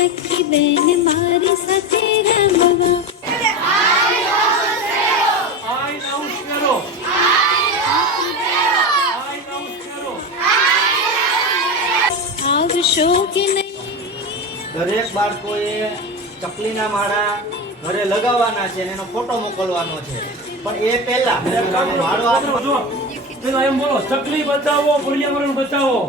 સખી બેન મારી સાથે રમવા. આવશો કે નહીં? દરેક બાળકોએ ચકલીના માળા ઘરે લગાવવાના છે અને એનો ફોટો મોકલવાનો છે, પણ એ પહેલા માળો એમ બોલો, ચકલી બચાવો, પર્યાવરણ બચાવો.